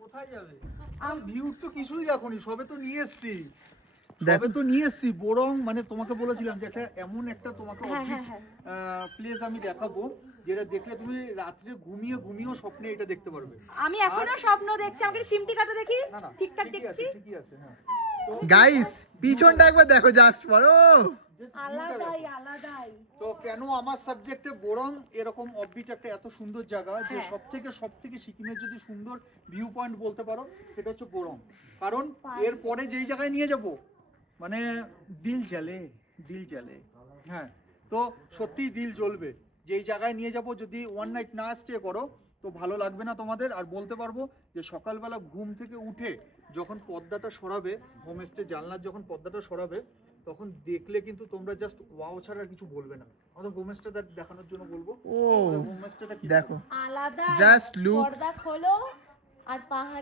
কোথায় যাবে? আমি ভিউ তো কিছুই দেখোনি, সবে তো নিয়ে এসেছি বরং মানে তোমাকে বলেছিলাম যে একটা এমন একটা তোমাকে প্লেস আমি দেখাবো যেটা দেখলে তুমি রাত্রে ঘুমিয়েও স্বপ্নে এটা দেখতে পারবে। আমি এখনো স্বপ্ন দেখছি, আমাকে চিমটি কাটা দেখি। না ঠিকঠাক দেখছি। ঠিকই আছে হ্যাঁ। গাইস পিছনটা একবার দেখো জাস্ট পড়ো। আলাদাই। তো কেন আমার সাবজেক্টে বরং এরকম অফবিট একটা এত সুন্দর জায়গা যে সবথেকে সিকিমের যদি সুন্দর ভিউ পয়েন্ট বলতে পারো সেটা হচ্ছে বরং। কারণ এরপরে যেই জায়গায় নিয়ে যাব মানে দিল জ্বলে হ্যাঁ, তো সত্যিই দিল জ্বলবে। যেই জায়গায় নিয়ে যাব যদি ওয়ান নাইট না স্টে করো তো ভালো লাগবে না তোমাদের। আর বলতে পারবো যে সকালবেলা ঘুম থেকে উঠে যখন পর্দাটা সরাবে, হোমস্টে জানলার যখন পর্দাটা সরাবে তখন দেখলে কিন্তু তোমরা জাস্ট ওয়াও ছাড়া আর কিছু বলবে না। আমাদের হোমস্টেটা দেখানোর জন্য বলবো। ও হোমস্টেটা কি দেখো আলাদা জাস্ট লুক, পর্দা খোলো আর পাহাড়